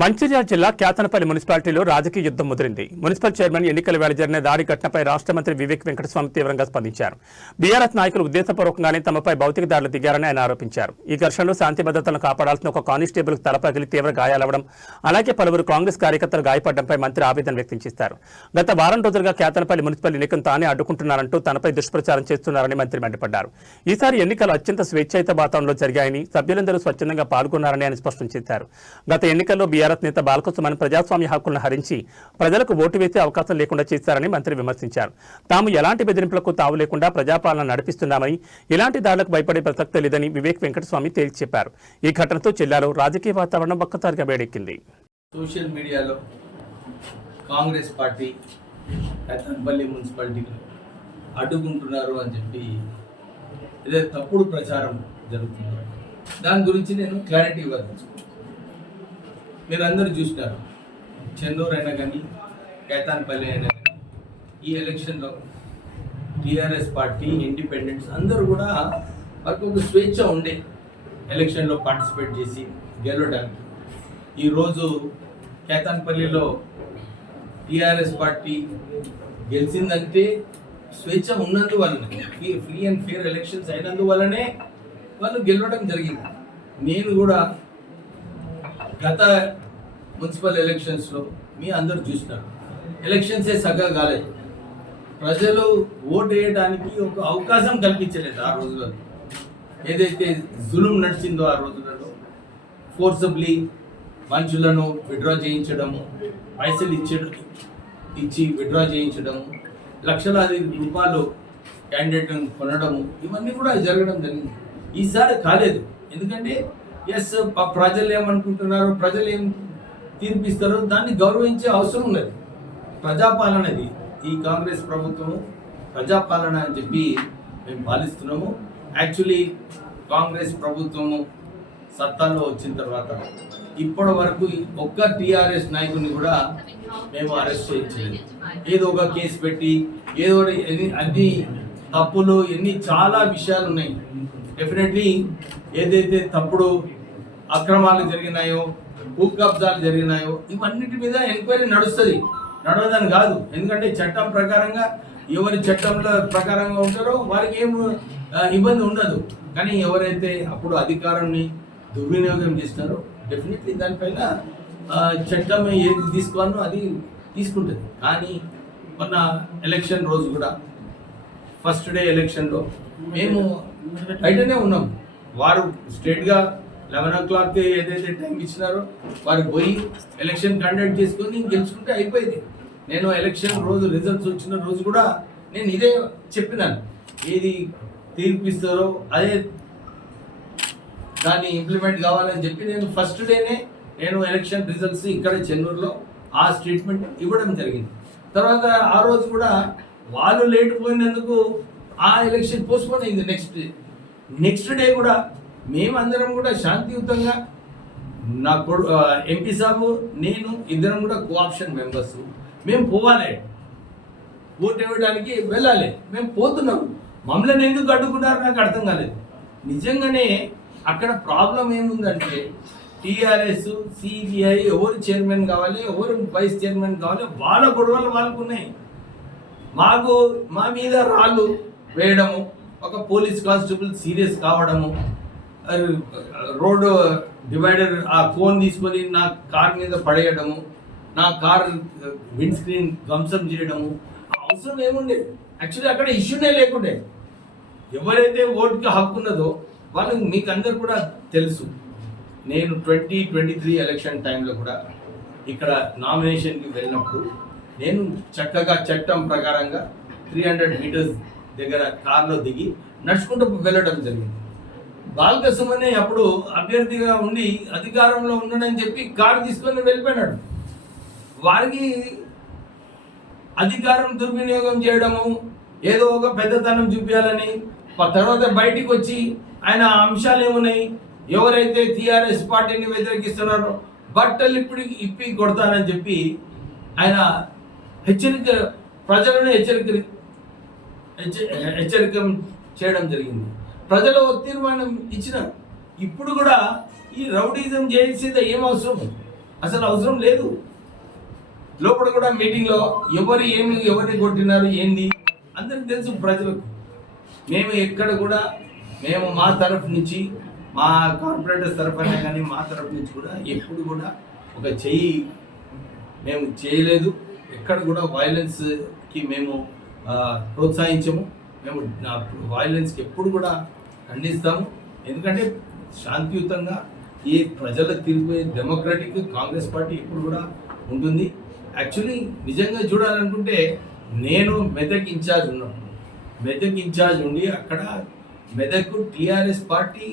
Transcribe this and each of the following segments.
మంచిర్యాల జిల్లా కేతనపల్లి మున్సిపాలిటీలో రాజకీయ యుద్ధం ముదిరింది. మున్సిపల్ చైర్మన్ ఎన్నికల వేళ జరిగిన దాడి ఘటనపై రాష్ట్ర మంత్రి వివేక్ వెంకటస్వామి తీవ్రంగా స్పందించారు. బీఆర్ఎస్ నాయకులు ఉద్దేశపూర్వకంగానే తమపై భౌతిక దాడులు దిగారని ఆయన ఆరోపించారు. ఈ ఘర్షణలో శాంతి భద్రతలను కాపాడాల్సిన ఒక కానిస్టేబుల్ తల పగిలి తీవ్ర గాయాలవడం, అలాగే పలువురు కాంగ్రెస్ కార్యకర్తలు గాయపడడంపై మంత్రి ఆవేదన వ్యక్తం చేశారు. గత వారం రోజులుగా కేతనపల్లి మున్సిపల్ ఎన్నికను తానే అడ్డుకుంటున్నారంటూ తనపై దుష్ప్రచారం చేస్తున్నారని మంత్రి మండిపడ్డారు. ఈసారి ఎన్నికలు అత్యంత స్వేచ్ఛాయుత వాతావరణంలో జరిగాయని, సభ్యులందరూ స్వచ్ఛందంగా పాల్గొన్నారని ఆయన స్పష్టం చేశారు. గత ఎన్నికల్లో బీఆర్ఎస్ నేత బాలకృష్ణ ప్రజాస్వామ్య హక్కులను హరించి ప్రజలకు ఓటు వేసే అవకాశం లేకుండా చేశారని మంత్రి విమర్శించారు. తాము ఎలాంటి బెదిరింపులకు తావు లేకుండా ప్రజాపాలన నడిపిస్తున్నామని, ఇలాంటి దాడులకు భయపడే ప్రసక్తే లేదని వివేక్ వెంకటస్వామి తేల్చి చెప్పారు. ఈ ఘటనతో జిల్లాలో రాజకీయ వాతావరణం ఒక్కసారిగా వేడెక్కింది. సోషల్ మీడియాలో కాంగ్రెస్ పార్టీ కేతనపల్లి మున్సిపాలిటీలో అడ్డుకుంటున్నారు అని చెప్పి ఏదో తప్పుడు ప్రచారం జరుగుతుంది. దాని గురించి నేను క్లారిటీ ఇవ్వదలుచుకున్నాను. మీరు అందరూ చూసినారు, చెన్నూరు అయినా కానీ కేతనపల్లి అయినా కానీ ఈ ఎలక్షన్లో టీఆర్ఎస్ పార్టీ, ఇండిపెండెంట్స్ అందరూ కూడా వాళ్ళకి ఒక స్వేచ్ఛ ఉండే ఎలక్షన్లో పార్టిసిపేట్ చేసి గెలవడానికి. ఈరోజు కేతనపల్లిలో టీఆర్ఎస్ పార్టీ గెలిచిందంటే స్వేచ్ఛ ఉన్నందువల్లనే, ఫ్రీ అండ్ ఫేర్ ఎలక్షన్స్ అయినందువల్లనే వాళ్ళు గెలవడం జరిగింది. నేను కూడా గత మున్సిపల్ ఎలక్షన్స్లో మీ అందరూ చూసినారు, ఎలక్షన్సే సగం కాలేదు. ప్రజలు ఓటు వేయడానికి ఒక అవకాశం కల్పించలేదు. ఆ రోజులలో ఏదైతే జులుం నడిచిందో ఆ రోజులలో ఫోర్సబ్లీ మనుషులను విత్డ్రా చేయించడము, పైసలు ఇచ్చి విత్డ్రా చేయించడము, లక్షలాది రూపాయలు క్యాండిడేట్లను కొనడము, ఇవన్నీ కూడా జరగడం జరిగింది. ఈసారి కాలేదు. ఎందుకంటే ఎస్, ప్రజలు ఏమనుకుంటున్నారు, ప్రజలు ఏం తీర్పిస్తారో దాన్ని గౌరవించే అవసరం ఉన్నది. ప్రజాపాలనది ఈ కాంగ్రెస్ ప్రభుత్వం ప్రజాపాలన అని చెప్పి మేము పాలిస్తున్నాము. యాక్చువల్లీ కాంగ్రెస్ ప్రభుత్వము సత్తాలో వచ్చిన తర్వాత ఇప్పటి వరకు ఒక్క టీఆర్ఎస్ నాయకుడిని కూడా మేము అరెస్ట్ చేయించలేదు. ఏదో ఒక కేసు పెట్టి ఏదో అన్ని తప్పులు ఎన్ని చాలా విషయాలు ఉన్నాయి. డెఫినెట్లీ ఏదైతే తప్పుడు అక్రమాలు జరిగినాయో, భూ కబ్జాలు జరిగినాయో ఇవన్నిటి మీద ఎంక్వైరీ నడుస్తుంది, నడవదని కాదు. ఎందుకంటే చట్టం ప్రకారంగా ఎవరి చట్టంలో ప్రకారంగా ఉంటారో వారికి ఏం ఇబ్బంది ఉండదు. కానీ ఎవరైతే అప్పుడు అధికారాన్ని దుర్వినియోగం చేస్తారో డెఫినెట్లీ దానిపైన చట్టం ఏది తీసుకోవాలో అది తీసుకుంటుంది. కానీ మొన్న ఎలక్షన్ రోజు కూడా ఫస్ట్ డే ఎలక్షన్లో మేము బయటనే ఉన్నాం. వారు స్ట్రేట్గా 11 o'clock ఏదైతే టైం ఇచ్చినారో వారు పోయి ఎలక్షన్ కండక్ట్ చేసుకొని గెలుచుకుంటే అయిపోయింది. నేను ఎలక్షన్ రోజు రిజల్ట్స్ వచ్చిన రోజు కూడా నేను ఇదే చెప్పినాను, ఏది తీర్పిస్తారో అదే దాన్ని ఇంప్లిమెంట్ కావాలని చెప్పి నేను ఫస్ట్ డేనే నేను ఎలక్షన్ రిజల్ట్స్ ఇక్కడ చెన్నూరులో ఆ స్టేట్మెంట్ ఇవ్వడం జరిగింది. తర్వాత ఆ రోజు కూడా వాళ్ళు లేట్ పోయినందుకు ఆ ఎలక్షన్ పోస్ట్పోన్ అయింది. నెక్స్ట్ డే కూడా మేమందరం కూడా శాంతియుతంగా నా ఎంపీ సాబు నేను ఇద్దరం కూడా కోఆప్షన్ మెంబర్స్, మేము పోవాలి, ఓటు ఇవ్వడానికి వెళ్ళాలి. మేము పోతున్నాం. మమ్మల్ని ఎందుకు అడ్డుకున్నారు నాకు అర్థం కాలేదు. నిజంగానే అక్కడ ప్రాబ్లం ఏముందంటే టీఆర్ఎస్, సిబిఐ ఎవరు చైర్మన్ కావాలి, ఎవరు వైస్ చైర్మన్ కావాలి, వాళ్ళ గొడవలు వాళ్ళకు ఉన్నాయి. మా మీద రాళ్ళు వేయడము, ఒక పోలీస్ కానిస్టేబుల్ సీరియస్ కావడము, రోడ్డు డివైడర్ ఆ కోన్ తీసుకొని నా కార్ మీద పడేయడము, నా కార్ విండ్ స్క్రీన్ ధ్వంసం చేయడము అవసరం ఏముండే. యాక్చువల్లీ అక్కడ ఇష్యూనే లేకుండే. ఎవరైతే ఓటుకి హక్కు ఉన్నదో వాళ్ళు మీకు అందరు కూడా తెలుసు. నేను 2023 ఎలక్షన్ టైంలో కూడా ఇక్కడ నామినేషన్కి వెళ్ళినప్పుడు నేను చక్కగా చట్టం ప్రకారంగా 300 meters దగ్గర కార్లో దిగి నడుచుకుంటూ వెళ్ళడం జరిగింది. బాలకృష్ణనే అప్పుడు అభ్యర్థిగా ఉండి అధికారంలో ఉన్నాడని చెప్పి కారు తీసుకొని వెళ్ళిపోయినాడు. వారికి అధికారం దుర్వినియోగం చేయడము, ఏదో ఒక పెద్దతనం చూపించాలని తర్వాత బయటికి వచ్చి ఆయన అంశాలు ఏమున్నాయి, ఎవరైతే టీఆర్ఎస్ పార్టీని వ్యతిరేకిస్తున్నారో బట్టలు ఇప్పి కొడతానని చెప్పి ఆయన ప్రజలను హెచ్చరిక చేయడం జరిగింది. ప్రజలు తీర్మానం ఇచ్చినారు. ఇప్పుడు కూడా ఈ రౌడీజం చేసేది ఏం అవసరం? అసలు అవసరం లేదు. లోపల కూడా మీటింగ్లో ఎవరిని కొట్టినారు ఏంది అందరికి తెలుసు ప్రజలకు. మేము ఎక్కడ కూడా మా తరఫు నుంచి మా కార్పొరేటర్స్ తరఫున కానీ మా తరఫు నుంచి కూడా ఎప్పుడు కూడా ఒక చెయ్యి మేము చేయలేదు. ఎక్కడ కూడా వైలెన్స్కి మేము ప్రోత్సహించము. మేము వైలెన్స్కి ఎప్పుడు కూడా ఖండిస్తాము. ఎందుకంటే శాంతియుతంగా ఈ ప్రజల తీర్పు డెమోక్రటిక్ కాంగ్రెస్ పార్టీ ఎప్పుడు కూడా ఉంటుంది. యాక్చువల్లీ నిజంగా చూడాలనుకుంటే నేను మెదక్ ఇన్ఛార్జ్ ఉండి అక్కడ మెదక్ టీఆర్ఎస్ పార్టీ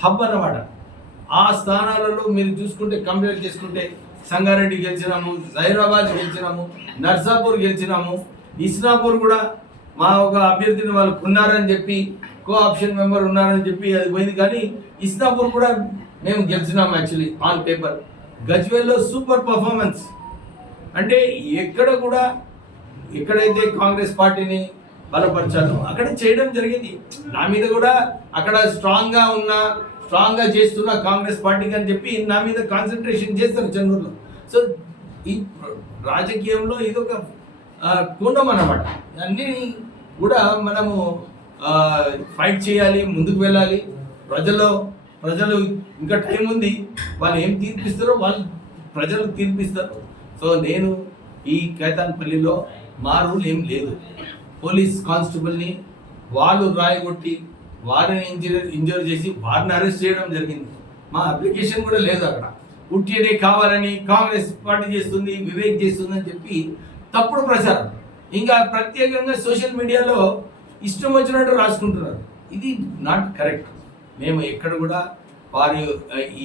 హబ్ అన్నమాట. ఆ స్థానాలలో మీరు చూసుకుంటే కంపేర్ చేసుకుంటే సంగారెడ్డి గెలిచినాము, జైరాబాద్ గెలిచినాము, నర్సాపూర్ గెలిచినాము, ఇస్నాపూర్ కూడా మా ఒక అభ్యర్థిని వాళ్ళు ఉన్నారని చెప్పి కోఆప్షన్ మెంబర్ ఉన్నారని చెప్పి అది పోయింది. కానీ ఇస్నాపూర్ కూడా మేము గెలిచినాము యాక్చువల్లీ ఆన్ పేపర్. గజ్వేల్లో సూపర్ పర్ఫార్మెన్స్. అంటే ఎక్కడ కూడా ఎక్కడైతే కాంగ్రెస్ పార్టీని బలపరచాలో అక్కడ చేయడం జరిగింది. నా మీద కూడా అక్కడ స్ట్రాంగ్గా చేస్తున్న కాంగ్రెస్ పార్టీకి అని చెప్పి నా మీద కాన్సన్ట్రేషన్ చేస్తారు చెన్నూరులో. సో ఈ రాజకీయంలో ఇదొక కోణం అన్నమాట. అన్నీ కూడా మనము ఫైట్ చేయాలి, ముందుకు వెళ్ళాలి. ప్రజలు ఇంకా టైం ఉంది, వాళ్ళు ఏం తీర్పిస్తారో వాళ్ళు ప్రజలు తీర్పిస్తారు. సో నేను ఈ కేతాన్పల్లిలో మా రూల్ ఏం లేదు. పోలీస్ కానిస్టేబుల్ని వాళ్ళు రాయగొట్టి వారిని ఇంజూర్ చేసి వారిని అరెస్ట్ చేయడం జరిగింది. మా అప్లికేషన్ కూడా లేదు అక్కడ. ఉట్టిడే కావాలని కాంగ్రెస్ పార్టీ చేస్తుంది, వివేక్ చేస్తుంది అని చెప్పి తప్పుడు ప్రచారం. ఇంకా ప్రత్యేకంగా సోషల్ మీడియాలో ఇష్టం వచ్చినట్టు రాసుకుంటున్నారు. ఇది నాట్ కరెక్ట్. మేము ఎక్కడ కూడా వారి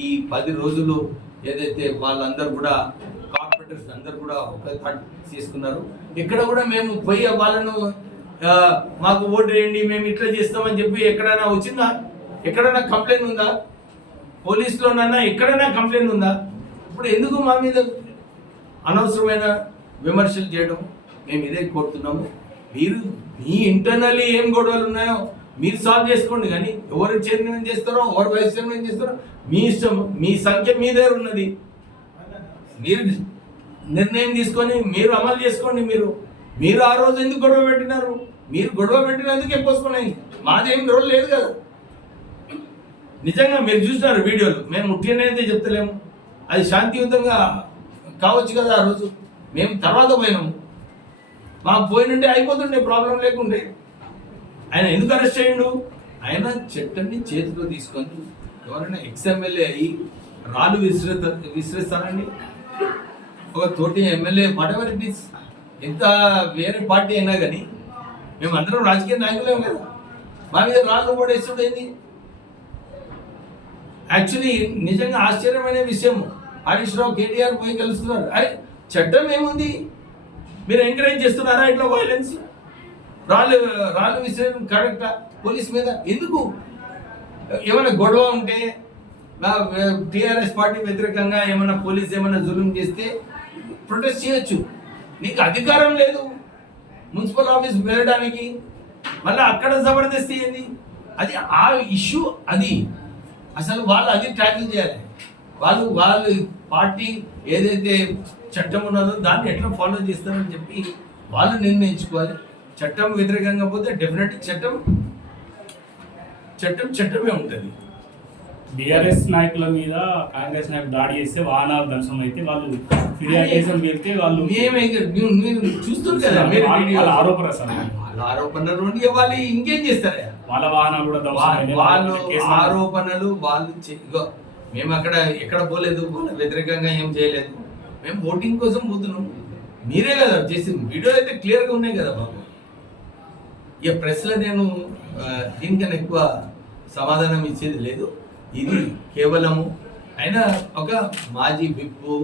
ఈ 10 రోజులు ఏదైతే వాళ్ళందరూ కూడా కార్పొరేటర్స్ అందరూ కూడా ఒక థాట్ చేసుకున్నారు. ఎక్కడ కూడా మేము పోయి వాళ్ళను మాకు ఓటు వేయండి, మేము ఇట్లా చేస్తామని చెప్పి ఎక్కడైనా వచ్చిందా? ఎక్కడైనా కంప్లైంట్ ఉందా? పోలీసులోనన్నా ఎక్కడైనా కంప్లైంట్ ఉందా? ఇప్పుడు ఎందుకు మా మీద అనవసరమైన విమర్శలు చేయడం? మేము ఇదే కోరుతున్నాము. మీరు మీ ఇంటర్నల్లీ ఏం గొడవలు ఉన్నాయో మీరు సాల్వ్ చేసుకోండి. కానీ ఎవరు చైర్మన్ చేస్తారో ఎవరు వైస్ చైర్మన్ చేస్తారో మీ ఇష్టం. మీ సంఖ్య మీ దగ్గర ఉన్నది. మీరు నిర్ణయం తీసుకొని మీరు అమలు చేసుకోండి. మీరు ఆ రోజు ఎందుకు గొడవ పెట్టినారు? మీరు గొడవ పెట్టినందుకే పోసుకున్నాయి. మాదేం రోల్ లేదు కదా. నిజంగా మీరు చూసినారు వీడియోలు. మేము ముఖ్యమైనది చెప్తలేము. అది శాంతియుతంగా కావచ్చు కదా. ఆ రోజు మేము తర్వాత పోయినాము. మాకు పోయినంటే అయిపోతుండే, ప్రాబ్లం లేకుండే. ఆయన ఎందుకు అరెస్ట్ చేయండు? ఆయన చట్టాన్ని చేతిలో తీసుకొని ఎవరైనా ఎక్స్ఎమ్మెల్యే అయ్యి రాళ్ళు విసిరేస్తారండి? ఒక తోటి ఎమ్మెల్యే వాటెవర్ ఇట్ ఈస్, ఎంత వేరే పార్టీ అయినా కానీ మేము అందరం రాజకీయ నాయకులేం కదా. మా మీద రాళ్ళు పడేస్తుండేది. యాక్చువల్లీ నిజంగా ఆశ్చర్యమైన విషయం. హరీష్ రావు కేటీఆర్ పోయి కలుస్తున్నారు. అరే చట్టం ఏముంది? మీరు ఎంకరేజ్ చేస్తున్నారా ఇట్లా వైలెన్స్? రాళ్ళు విసిరేయడం కరెక్టా? పోలీస్ మీద ఎందుకు? ఏమైనా గొడవ ఉంటే టీఆర్ఎస్ పార్టీ వ్యతిరేకంగా ఏమైనా పోలీస్ ఏమైనా జులుం చేస్తే ప్రొటెస్ట్ చేయొచ్చు. నీకు అధికారం లేదు మున్సిపల్ ఆఫీస్ వెళ్ళడానికి. మళ్ళీ అక్కడ జబర్దస్తి ఏంది? అది ఆ ఇష్యూ. అది అసలు వాళ్ళు అది ట్యాకిల్ చేయాలి. వాళ్ళు పార్టీ ఏదైతే చట్టం ఉన్నదో దాన్ని ఎట్లా ఫాలో చేస్తారని చెప్పి వాళ్ళు నిర్ణయించుకోవాలి. చట్టం వ్యతిరేకంగా పోతే డెఫినెట్ చట్టమే ఉంటుంది. బీఆర్ఎస్ నాయకుల మీద కాంగ్రెస్ నాయకులు దాడి చేస్తే వాహనాలు ధ్వంసం అయితే వాళ్ళు ఫిర్యాదు వెళ్తే వాళ్ళు చూస్తుంది కదా వాళ్ళ ఆరోపణ సార్. వాళ్ళ ఆరోపణలు వాళ్ళు ఇంకేం చేస్తారా? వాళ్ళ వాహనాలు కూడా వాళ్ళు ఆరోపణలు మేము అక్కడ ఎక్కడ పోలేదు, వాళ్ళ వ్యతిరేకంగా ఏం చేయలేదు. మేము ఓటింగ్ కోసం పోతున్నాం. మీరే కదా చేసింది. వీడియో అయితే క్లియర్గా ఉన్నాయి కదా బాబు. ఇక ప్రెస్లో నేను దీనికన్నా ఎక్కువ సమాధానం ఇచ్చేది లేదు. ఇది కేవలము అయినా ఒక మాజీ విప్పు,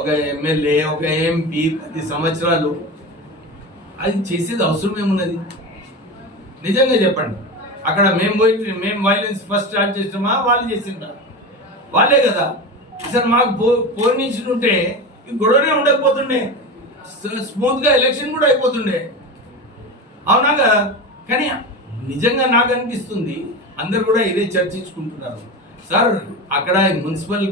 ఒక ఎమ్మెల్యే, ఒక ఎంపీ 10 సంవత్సరాలు అది చేసేది అవసరం ఏమున్నది? నిజంగా చెప్పండి. అక్కడ మేము వైలెన్స్ ఫస్ట్ స్టార్ట్ చేసినామా వాళ్ళు చేసిందా? వాళ్ళే కదా. అసలు మాకు పోనించుంటే ఈ గొడవనే ఉండకపోతుండే, స్మూత్గా ఎలక్షన్ కూడా అయిపోతుండే. అవునా కదా? కానీ నిజంగా నాకు అనిపిస్తుంది అందరు కూడా ఇదే చర్చించుకుంటున్నారు. సార్ అక్కడ మున్సిపల్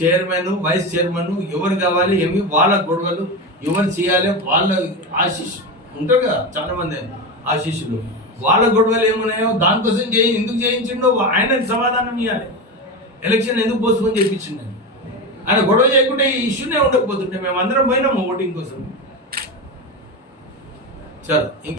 చైర్మన్ వైస్ చైర్మన్ ఎవరు కావాలి ఏమి వాళ్ళ గొడవలు ఎవరు చేయాలి వాళ్ళ ఆశీష్ ఉంటారు కదా చాలా మంది ఆశీస్సులు వాళ్ళ గొడవలు ఏమున్నాయో దానికోసం ఎందుకు చేయించిండో ఆయనకు సమాధానం ఇవ్వాలి. ఎలక్షన్ ఎందుకు పోస్ట్పోన్ చేయించిండని ఆయన గొడవ చేయకుంటే ఈ ఇష్యూనే ఉండకపోతుంటే మేము అందరం పోయినాము ఓటింగ్ కోసం. చలో.